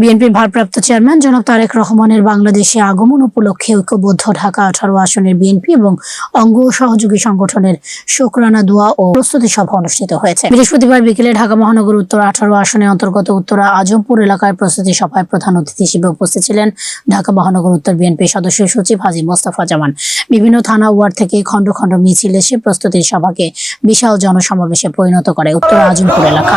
বিএনপির ভারপ্রাপ্ত চেয়ারম্যান জনাব তারেক রহমানের বাংলাদেশে আগমন উপলক্ষে ঐক্যবদ্ধ ঢাকা আঠারো আসনের বিএনপি এবং অঙ্গ সহযোগী সংগঠনের শুকরানা দোয়া ও প্রস্তুতি সভা অনুষ্ঠিত হয়েছে। বৃহস্পতিবার বিকেলে ঢাকা মহানগর উত্তর আঠারো আসনের অন্তর্গত উত্তরা আজমপুর এলাকায় প্রস্তুতি সভায় প্রধান অতিথি হিসেবে উপস্থিত ছিলেন ঢাকা মহানগর উত্তর বিএনপি সদস্য সচিব হাজি মোস্তাফা জামান। বিভিন্ন থানা ওয়ার্ড থেকে খণ্ড খণ্ড মিছিল এসে প্রস্তুতি সভাকে বিশাল জনসমাবেশে পরিণত করে উত্তর আজমপুর এলাকা।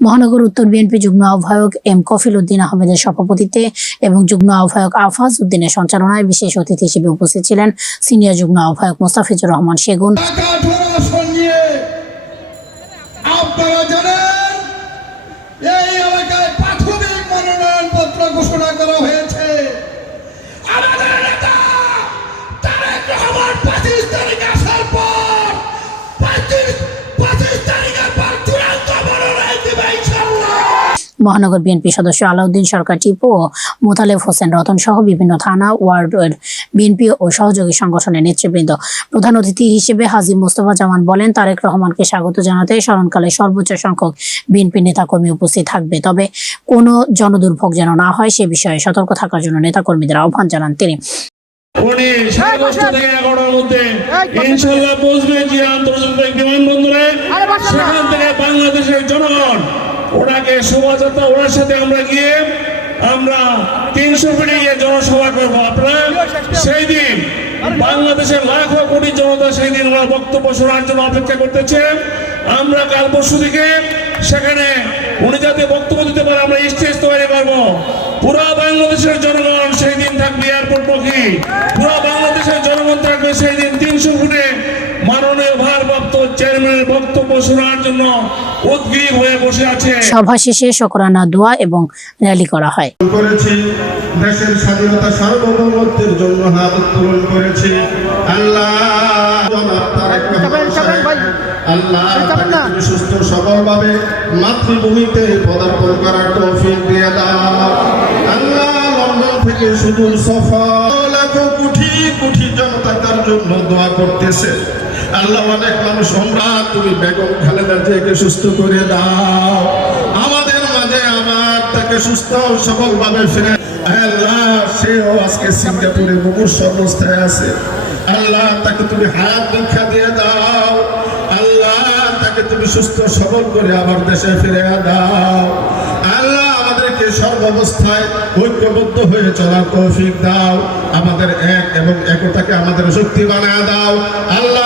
মহানগর উত্তর বিএনপি যুগ্ম আহ্বায়ক এম কফিল উদ্দিন আহমেদের সভাপতিত্বে এবং যুগ্ম আহ্বায়ক আফাজ উদ্দিনের সঞ্চালনায় বিশেষ অতিথি হিসেবে উপস্থিত ছিলেন সিনিয়র যুগ্ম আহ্বায়ক মোস্তাফিজুর রহমান সেগুন। আপনারা জানেন এই এলাকায় মহানগর বিএনপি সদস্য আলাউদ্দিন সরকার টিপু ও মোতালেব হোসেন রতন সহ বিভিন্ন থানা ওয়ার্ডের বিএনপি ও সহযোগী সংগঠনের নেতৃবৃন্দ। প্রধান অতিথি হিসেবে হাজি মোস্তফা জামান বলেন তারেক রহমানকে স্বাগত জানাতে স্মরণকালে সর্বোচ্চ সংখ্যক বিএনপি নেতাকর্মী উপস্থিত থাকবে। তবে কোনো জনদুর্ভোগ যেন না হয় সে বিষয়ে সতর্ক থাকার জন্য নেতাকর্মীদের আহ্বান জানান তিনি। উনি সাড়ে দশটা থেকে এগারোটার মধ্যে ইনশাল্লাহ পৌঁছবে যে আন্তর্জাতিক বিমানবন্দরে সেখান থেকে বাংলাদেশের জনগণ ওনাকে শোভাযাত্রা, ওনার সাথে আমরা গিয়ে আমরা তিনশো ফিটে গিয়ে জনসভা করব আপনারা। সেই দিন বাংলাদেশের লাখো কোটি জনতা সেই দিন ওনার বক্তব্য শোনার জন্য অপেক্ষা করতেছে। আমরা কাল পরশু থেকে সেখানে উনি যাতে বক্তব্য দিতে পারে, আমরা স্টেজ তৈরি করব। পুরো বাংলাদেশের জনগণ সেই দিন থাকবে এয়ারপোর্ট মুখী পুরো সভা শেষে শকরানা দোয়া এবং র্যালি করা হয়। করেছি। দেশের স্বাধীনতা সার্বভৌমত্বের জন্য হাত উত্তোলন করেছি। আল্লাহ আল্লাহ সুস্থ সবলভাবে মাতৃভূমিতে পদার্পণ করার তৌফিক দিয়ে দাও। আল্লাহ লন্ডন থেকে সুদূর সফর লাখো কোটি কোটি জনতা তার জন্য দোয়া করতেছে। আল্লাহ অনেক মানুষ, আমরা তুমি বেগম খালেদা জিয়াকে সুস্থ করে দাও। আমাদের মাঝে আবার তাকে সুস্থ ও সবলভাবে ফিরে আল্লাহ, সেও আজকে সিঙ্গাপুরে অবস্থায় আছে। আল্লাহ, তাকে তুমি দীক্ষা দিয়ে দাও। আল্লাহ, তাকে তুমি সুস্থ সবল করে আবার দেশে ফিরে দাও। আল্লাহ, আমাদেরকে সর্বাবস্থায় ঐক্যবদ্ধ হয়ে চলার তৌফিক দাও। আমাদের এক এবং একতাকে আমাদের শক্তি বানা দাও। আল্লাহ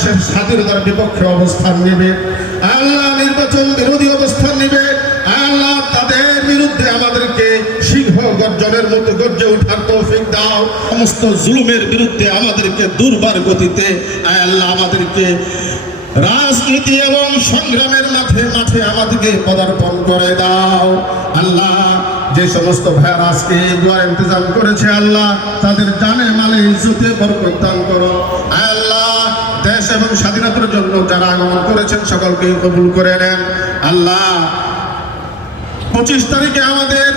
যারা দেশের স্বাধীনতার বিপক্ষে অবস্থান নেবে, আল্লাহ নির্বাচন বিরোধী অবস্থান নেবে, আল্লাহ তাদের বিরুদ্ধে আমাদেরকে সিংহ গর্জনের মতো গর্জে ওঠার তৌফিক দাও। সমস্ত জুলুমের বিরুদ্ধে আমাদেরকে দুর্বার গতিতে আল্লাহ আমাদেরকে রাজনীতি এবং সংগ্রামের মাঠে মাঠে আমাদেরকে পদার্পণ করে দাও। আল্লাহ, যে সমস্ত ভাইয়ার আজকে দোয়ার ইন্তজাম করেছে, আল্লাহ তাদের জানে মালে ইজ্জতে বরকত দান করো। আল্লাহ দেশ এবং স্বাধীনতার জন্য যারা আগমন করেছেন সকলকে কবুল করে নেন। আল্লাহ, পঁচিশ তারিখে আমাদের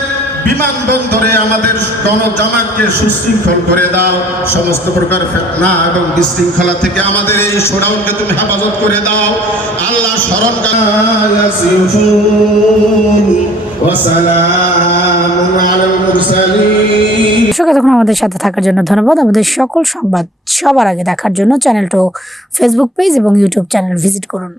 বিমানবন্দরে আমাদের গণজামাতকে সুশৃঙ্খল করে দাও। সমস্ত প্রকার ফেতনা এবং বিশৃঙ্খলা থেকে আমাদের এই সোডাউনকে তুমি হেফাজত করে দাও। আল্লাহ স্মরণ করা আমাদের সাথে থাকার জন্য ধন্যবাদ। আমাদের সকল সংবাদ সবার আগে দেখার জন্য চ্যানেলটা ফেসবুক পেজ এবং ইউটিউব চ্যানেল ভিজিট করুন।